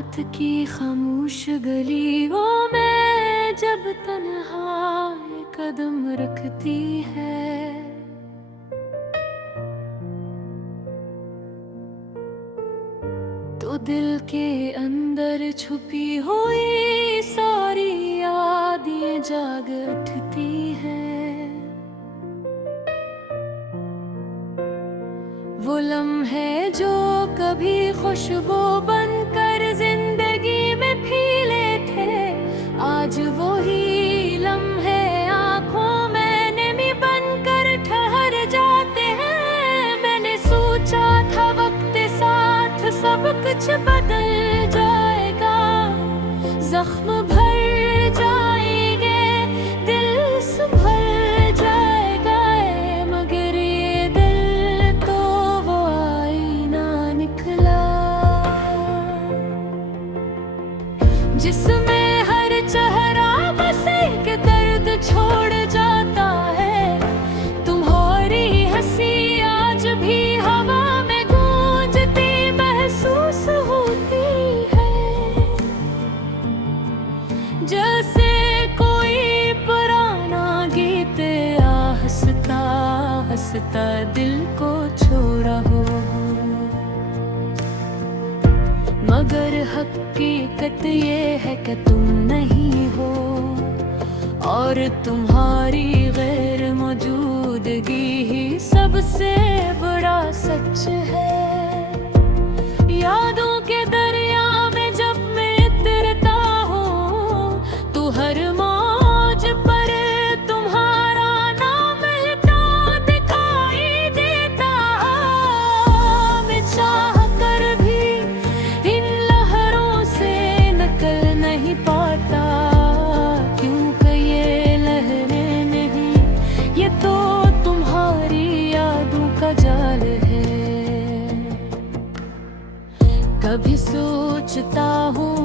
रात की खामोश गलियों में जब तन्हा कदम रखती है, तो दिल के अंदर छुपी हुई सारी यादें जाग उठती हैं। वो लम्हे जो कभी खुशबू बनकर जिंदगी में फीले थे, आज वो ही लम्हे आंखों में नमी बनकर ठहर जाते हैं। मैंने सोचा था वक्त साथ सब कुछ बदल जाएगा, जख्म भर जाएंगे, दिल संभल जाएगा, मगर ये दिल तो वो आईना निकला जिसमें हर चेहरा बस एक दर्द छोड़ जाता है। तुम्हारी हंसी आज भी हवा में गूंजती महसूस होती है, जैसे कोई पुराना गीत हंसता हंसता दिल को छोड़ा हो। मगर हकीकत ये है कि तुम नहीं हो, और तुम्हारी गैर मौजूदगी ही सबसे बड़ा सच है। यादों के दरिया में जब मैं तैरता हूँ, तो हर मौज पर तुम्हारा नाम लिखा दिखाई देता। मैं चाह कर भी इन लहरों से निकल नहीं पाता, क्योंकि ये लहरें नहीं, ये तो तुम्हारी यादों का जाल है। कभी सोचता हूँ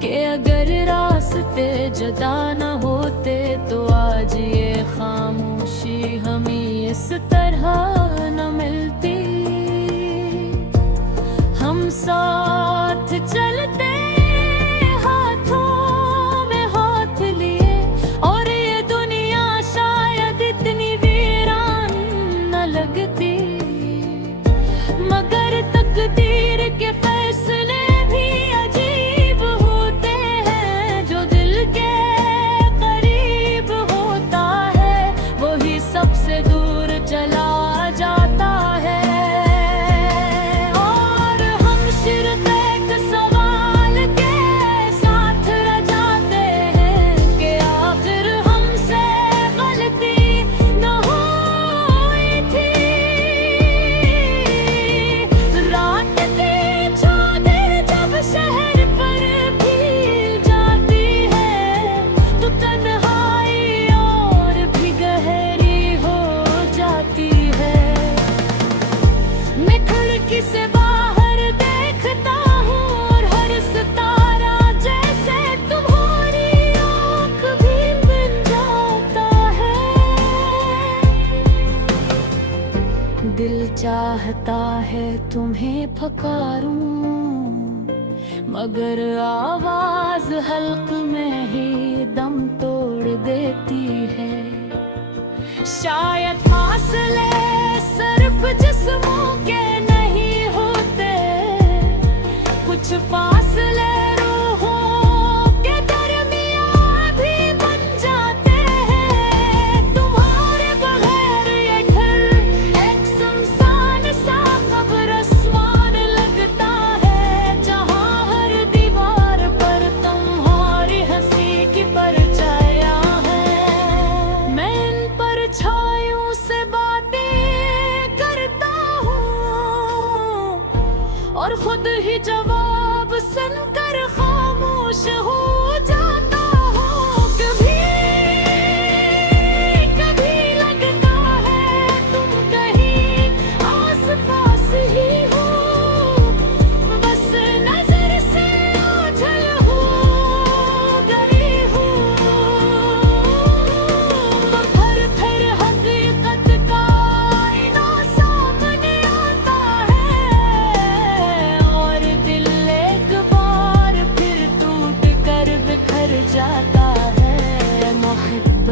कि अगर रास्ते जुदा न होते, तो आज ये खामोशी हमें इस तरह न मिलती। हम साथ चलते हाथों में हाथ लिए, और ये दुनिया शायद इतनी वीरान न लगती। मगर तकदीर के फैसले भी अजीब होते हैं, जो दिल के करीब होता है वही सबसे दूर चला जाता है। और हम सिर्फ एक सवाल के साथ रह जाते हैं कि आखिर हमसे गलती न हुई थी। रात की चादर जब शहर पर भीग जाती है, तो तन्हाई और भी गहरी हो जाती है। मैं खिड़की से बाहर देखता हूँ, और हर सितारा जैसे तुम्हारी आँख भी बन जाता है। दिल चाहता है तुम्हें पुकारूं, मगर आवाज हल्क में ही दम तोड़ देती है। शायद फासले सिर्फ जिस्मों के नहीं होते, कुछ फासले रूहों के दरमियां भी बन जाते हैं। तुम्हारे बगैर ये घर एक सुनसान सा कब्रिस्तान लगता है, जहाँ हर दीवार पर तुम्हारी हंसी की परछाइयाँ हैं। मैं इन परछाइयों से बातें करता हूँ, और खुद ही जवाब सुनकर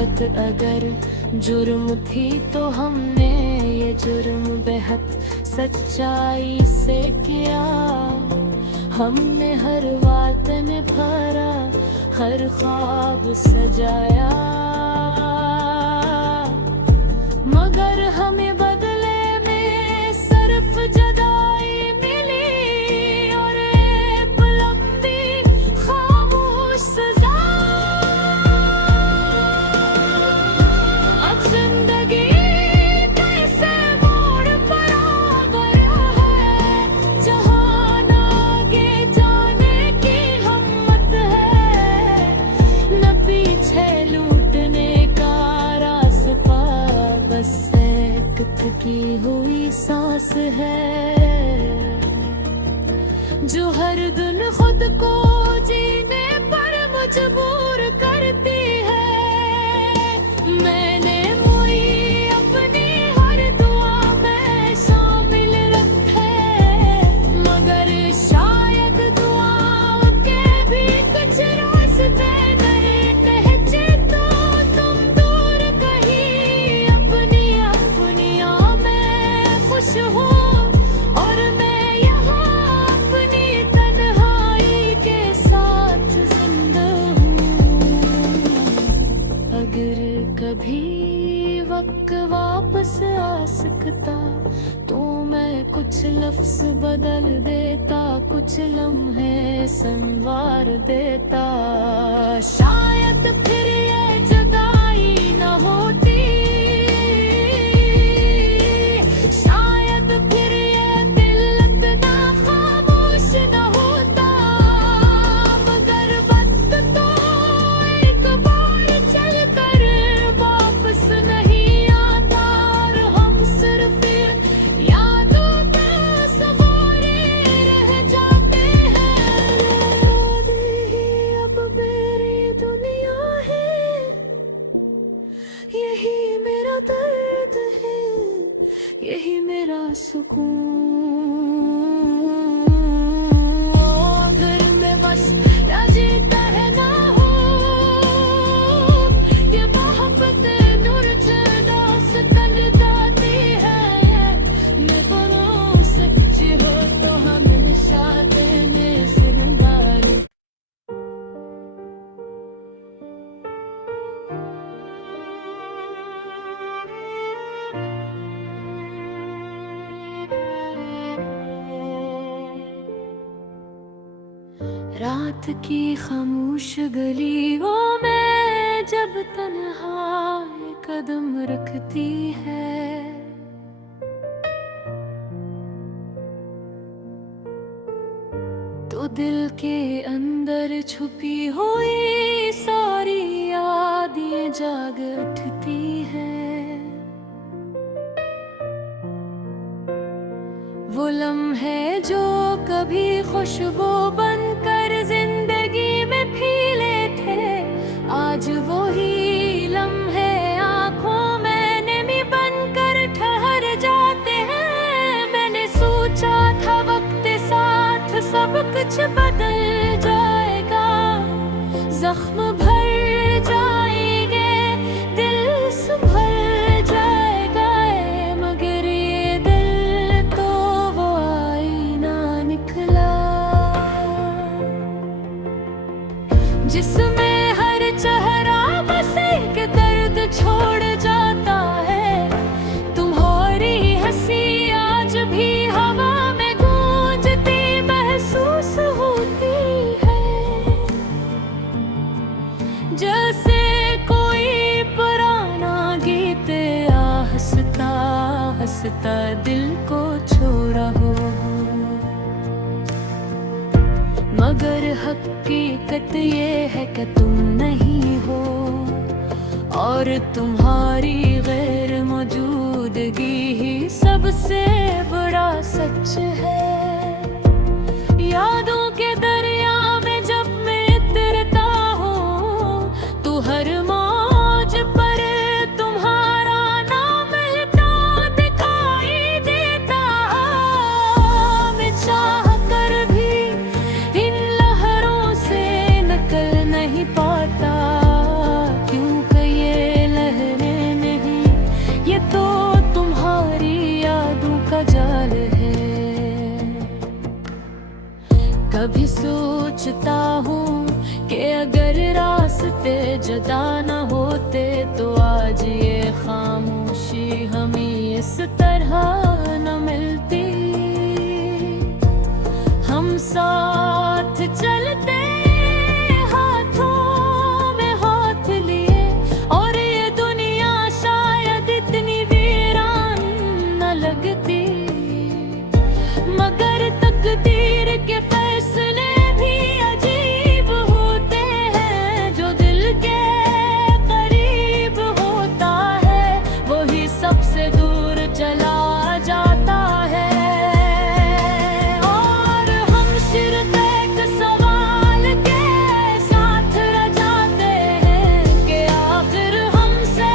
मोहब्बत अगर जुर्म थी तो हमने ये जुर्म बेहद सच्चाई से किया। हमने हर बात निभाया, हर ख्वाब सजाया, मगर हमें बदले में सिर्फ जुदाई मिली और एक लंबी खामोश सजा। अब जिंदगी कैसे मोड़ पर आ गया है, जहां न आगे जाने की हिम्मत है, न पीछे लूटने का रास्ता, बस एक थकी हुई सांस है जो हर दिन खुद को जीने पर मजबूर करती है। मैंने मोई अपनी हर दुआ में शामिल रखे, मगर शायद दुआओं के भी कुछ रास्ते नहीं पहुंचे तो तुम दूर कहीं अपनी अपनिया में खुश हो और मैं यहाँ अपनी तन्हाई के साथ जिंदा हूँ। अगर कभी वक्त वापस आ सकता तो मैं कुछ लफ्ज बदल देता, कुछ लम्हे संवार देता, शायद फिर ये जुदाई न होती, शायद फिर ये दिल इतना खामोश न होता, मगर वक्त तो एक बार चल कर वापस नहीं आता और हम सिर्फ यादों का सहारे रह जाते हैं। यादें ही अब मेरी दुनिया है, यही मेरा दर्द है, यही मेरा सुकून। घर में बस या जीता है ना हो, ये मोहब्बत नूर चढ़ा से कल जाती है। मैं बनो सच्ची हो तो हमेशा देने से नंदारी। रात की खामोश गलियों में जब तन्हा एक कदम रखती है, तो दिल के अंदर छुपी हुई सारी यादें जाग उठती हैं। वो लम्हे जो कभी खुशबू बनकर जिंदगी में फीले थे, आज वो ही लम्हे आंखों में नमी बनकर ठहर जाते हैं। मैंने सोचा था वक्त साथ सब कुछ बदल जाएगा, जख्म भर जाएंगे, दिल संभल जाएगा, मगर ये दिल तो वो आईना निकला जिसमें हर चेहरा बस एक दर्द छोड़ जाता है। तुम्हारी हंसी आज भी हवा में गूंजती महसूस होती है, जैसे कोई पुराना गीत हंसता हंसता दिल को छोड़ा हो। मगर हकीकत ये है कि तुम नहीं हो और तुम्हारी गैर मौजूदगी ही सबसे बड़ा सच है। यादों के दरिया में जब मैं तैरता हूँ तो हर मौज पर तुम्हारा नाम लिखा दिखाई देता। मैं चाह कर भी इन लहरों से निकल नहीं पाता, क्योंकि ये सोचता हूँ कि अगर रास्ते जुदा न होते तो आज ये खामोशी हमें इस तरह न मिलती। हम साथ चलते हाथों में हाथ लिए और ये दुनिया शायद इतनी वीरान न लगती। मगर तकदीर के फैसले भी अजीब होते हैं। जो दिल के करीब होता है वही सबसे दूर चला जाता है। और हम सिर्फ एक सवाल के साथ रह जाते हैं कि आखिर हमसे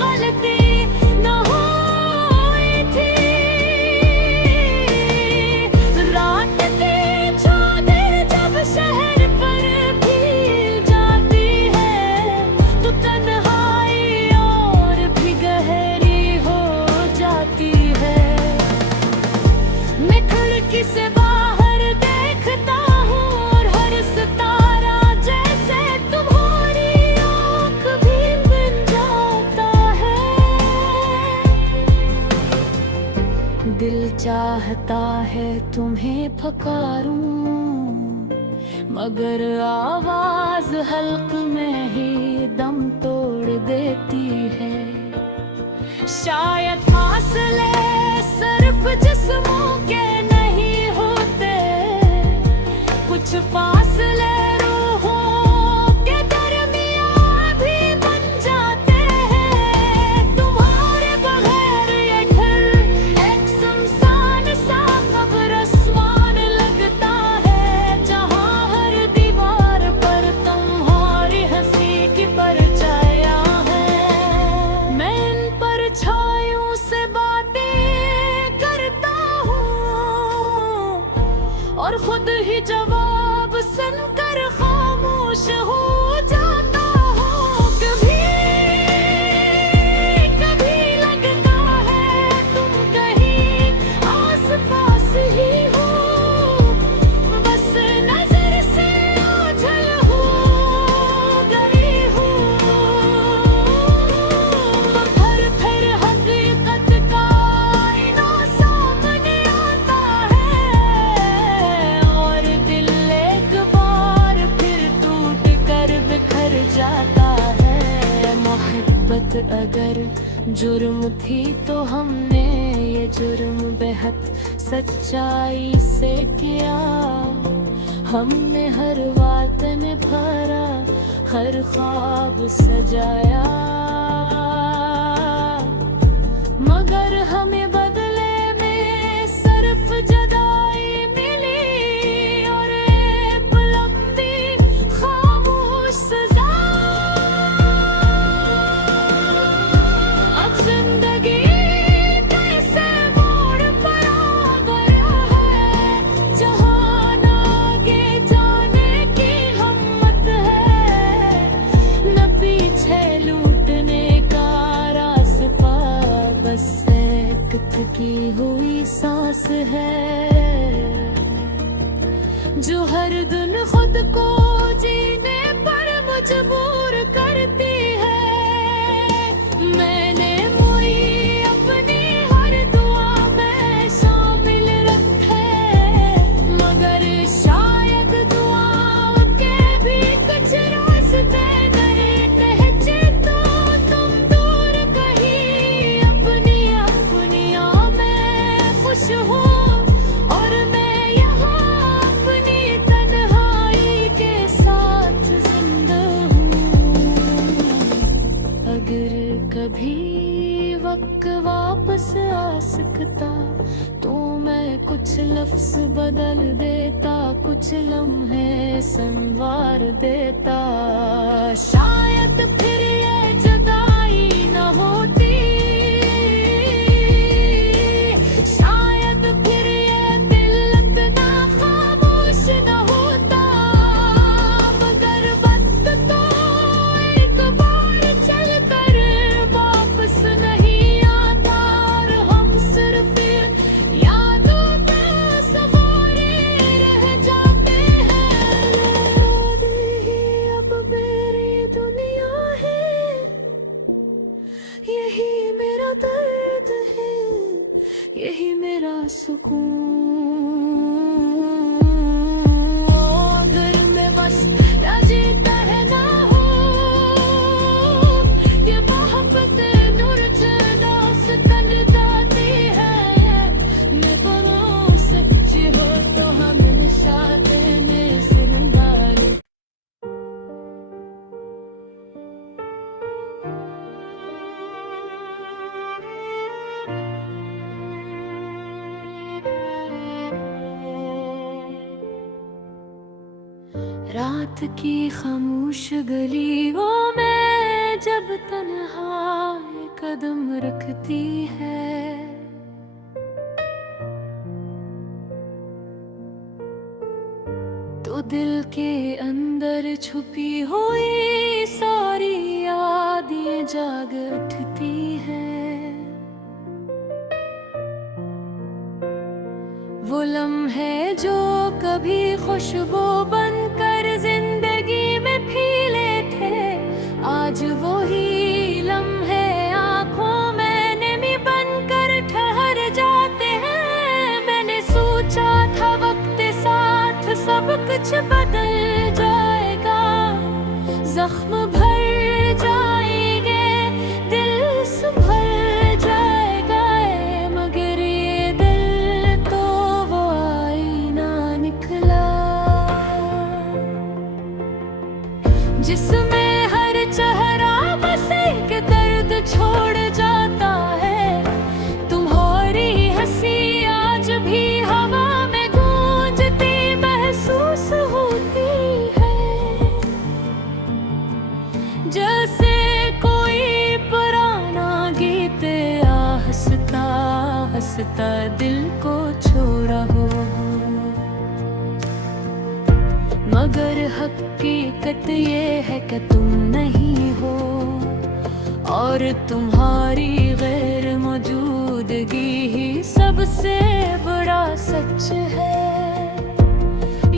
गलती न हुई थी। रात की चादर जब शहर पर भीग जाती है तो तन्हाई और भी गहरी हो जाती है। मैं खिड़की से बाहर देखता हूँ और हर सितारा जैसे तुम्हारी आँख भी बन जाता है। दिल चाहता है तुम्हें पुकारूं मगर आवाज हल्क में ही दम तोड़ देती है। शायद फासले सिर्फ जिस्मों के नहीं होते, कुछ फासले रूहों के दरमियान भी बन जाते हैं। तुम्हारे बगैर ये घर एक सुनसान सा कब्रिस्तान लगता है जहाँ हर दीवार पर तुम्हारी हंसी की परछाइयाँ हैं। मैं इन परछाइयों से बातें करता हूँ और खुद ही जवाब सुनकर खामोश हो जाता हूँ। कभी कभी लगता है तुम कहीं आस पास ही हो, बस नजर से ओझल हो गई हो। फिर हकीकत का आईना सामने आता है और दिल एक बार फिर टूट कर बिखर जाता है। मोहब्बत अगर जुर्म थी तो हमने ये जुर्म बेहद सच्चाई से किया। हमने हर बात निभाया, हर ख्वाब सजाया, मगर हमें बदले में सिर्फ जुदाई मिली और एक लंबी खामोश सजा। अब जिंदगी कैसे मोड़ पर आ गया है जहाँ न आगे जाने की हिम्मत है न पीछे लूटने का रास्ता, बस एक थकी हुई सांस है जो हर दिन खुद को जीने पर मजबूर करती है। मैंने मोई अपनी हर दुआ में शामिल रखे, मगर शायद दुआओं के भी कुछ रास्ते नहीं पहुंचे तो तुम दूर कहीं अपनी अपनियों में खुश हो और मैं यहाँ अपनी तन्हाई के साथ जिंदा हूँ। अगर कभी वक्त वापस आ सकता तो मैं कुछ लफ्ज बदल देता, कुछ लम्हे संवार देता। शायद फिर ये जुदाई न होती, शायद फिर ये दिल इतना खामोश न होता। मगर वक्त तो एक बार चल कर वापस नहीं आता और हम सिर्फ यादों का सहारे रह जाते हैं। रात की खामोश गलियों में जब तन्हा कदम रखती है, तो दिल के अंदर छुपी हुई सारी यादें जाग उठती हैं। वो लम्हे जो कभी खुशबू बनकर जिंदगी में फीले थे, आज वो ही लम्हे आंखों में नमी बनकर ठहर जाते हैं। मैंने सोचा था वक्त साथ सब कुछ बदल जाएगा, जख्म भर जाएंगे, दिल संभल जाएगा, मगर ये दिल तो वो आईना निकला जिसमें हर चेहरा बस एक दर्द छोड़ जाता है। तुम्हारी हंसी आज भी हवा में गूंजती महसूस होती है, जैसे कोई पुराना गीत हंसता हंसता दिल को छोड़ा हो। मगर हकीकत ये है कि तुम नहीं हो, और तुम्हारी गैर मौजूदगी ही सबसे बड़ा सच है।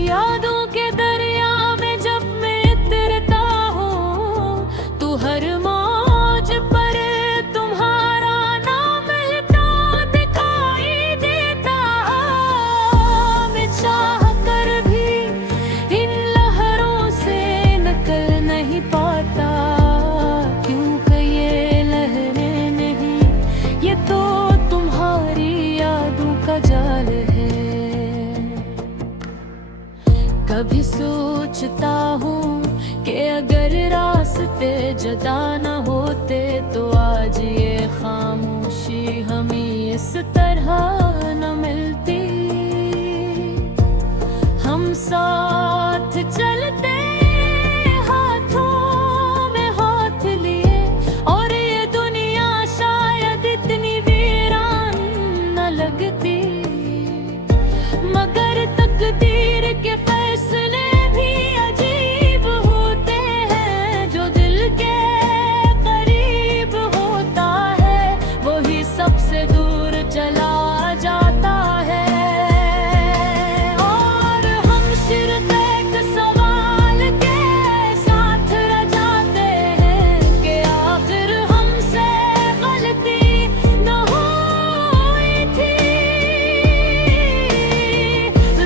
यादों के दरिया में जब मैं तैरता हूँ, तो हर मौज पर तुम्हारा नाम लिखा दिखाई देता। मैं चाह कर भी इन लहरों से नकल नहीं पाता, क्योंकि ये लहरें नहीं, ये तो तुम्हारी यादों का जाल है। कभी सोचता हूँ कि अगर रास्ते जुदा न होते, तो आज ये खामोशी हमें इस तरह न मिलती। हम साथ चलते हाथों में हाथ लिए, और ये दुनिया शायद इतनी वीरान न लगती। मगर तकदीर के फैसले भी अजीब होते हैं, जो दिल के करीब होता है वही सबसे दूर चला जाता है। और हम सिर्फ एक सवाल के साथ रह जाते हैं कि आखिर हमसे गलती न हुई थी।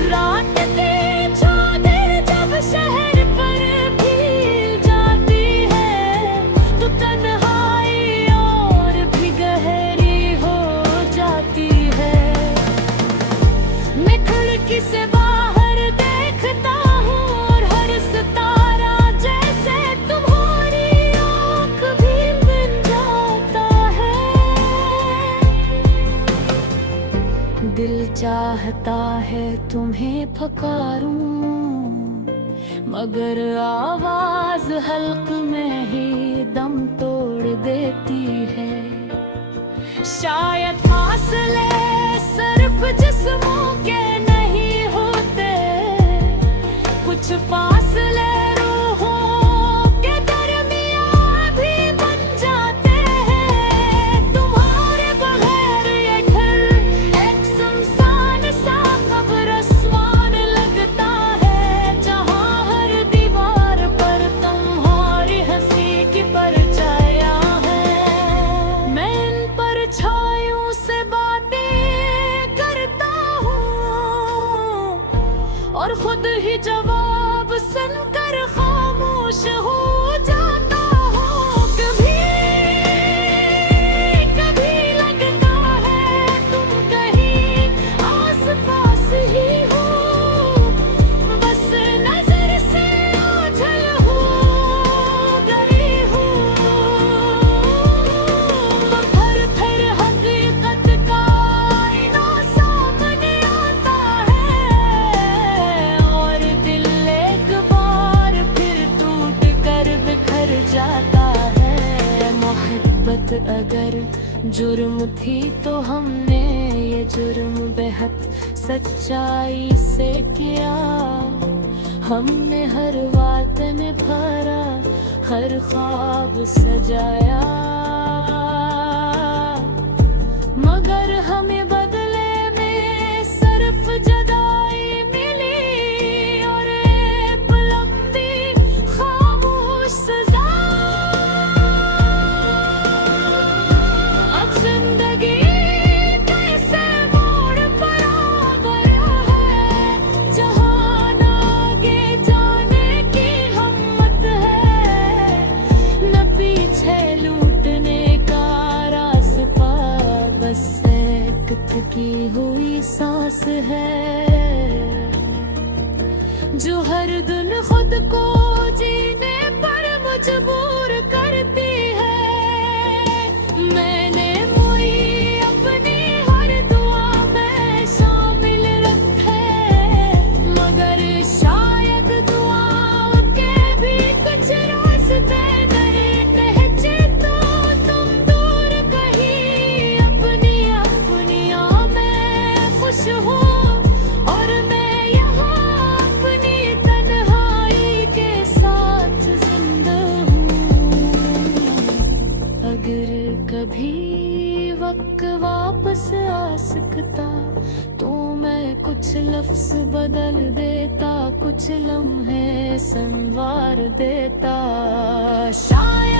रात की चादर जब शहर पर भीग जाती है, तो तन्हाई और भी गहरी हो जाती है। मैं खिड़की से बाहर देखता हूँ, और हर सितारा जैसे तुम्हारी आँख भी बन जाता है। दिल चाहता है तुम्हें पुकारूं, मगर आवाज हल्क में ही दम तोड़ देती है। शायद फासले सिर्फ जिस्मों के नहीं होते, कुछ फासले रूहों के दरमियां भी बन जाते हैं। तुम्हारे बगैर ये घर एक सुनसान सा कब्रिस्तान लगता है, जहाँ हर दीवार पर तुम्हारी हंसी की परछाइयाँ हैं। मैं इन परछाइयों से बातें करता हूँ, और खुद ही जवाब सुनकर बात अगर जुर्म थी तो हमने ये जुर्म बेहद सच्चाई से किया। हमने हर बात निभाया, हर ख्वाब सजाया, मगर हमें बदले में सिर्फ जुदाई मिली और एक लंबी खामोश सजा। अब जिंदगी कैसे मोड़ पर आ गया है, जहान आगे जाने की हिम्मत है, न पीछे लूटने का रास्ता, बस एक थकी हुई सांस है जो हर दिन खुद को जीने पर मजबूर करती है। मैंने मोई अपनी हर दुआ में शामिल रखे, मगर शायद दुआओं के भी कुछ रास्ते नहीं पहुंचे तो तुम दूर कहीं अपनी अपनिया में खुश हो और मैं यहाँ अपनी तन्हाई के साथ जिंदा हूँ। अगर कभी वक्त वापस आ सकता तो मैं कुछ लफ्ज बदल देता, कुछ लम्हे संवार देता। शायद